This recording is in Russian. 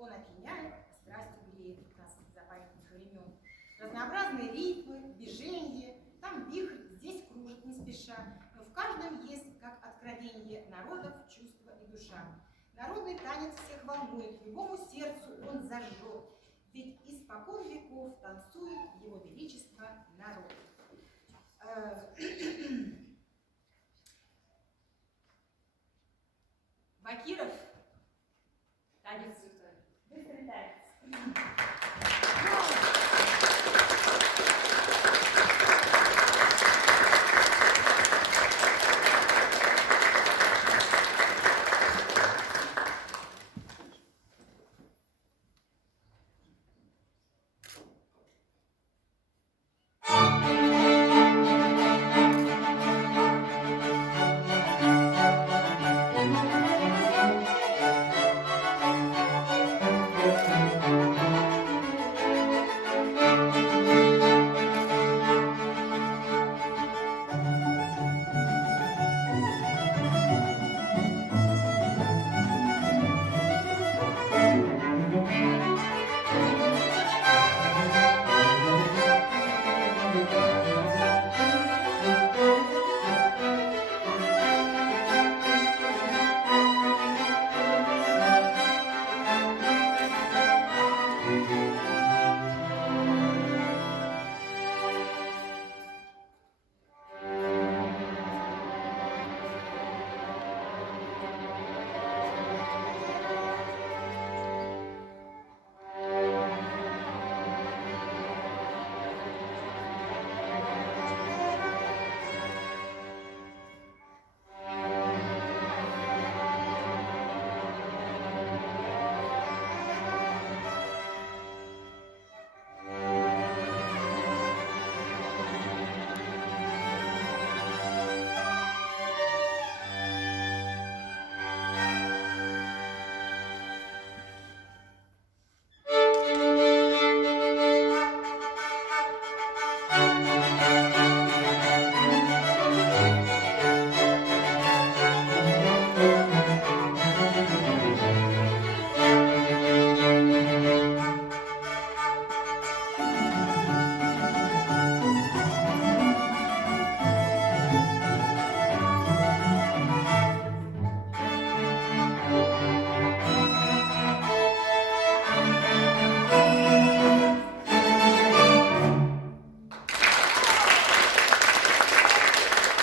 Он опьяняет, страстью греет нас за памятных времен. Разнообразные ритмы, движения, там вихрь, здесь кружит не спеша, но в каждом есть, как откровение народов, чувства и душа. Народный танец всех волнует, любому сердцу он зажжет, ведь испокон веков танцует его величество народ. Бакиров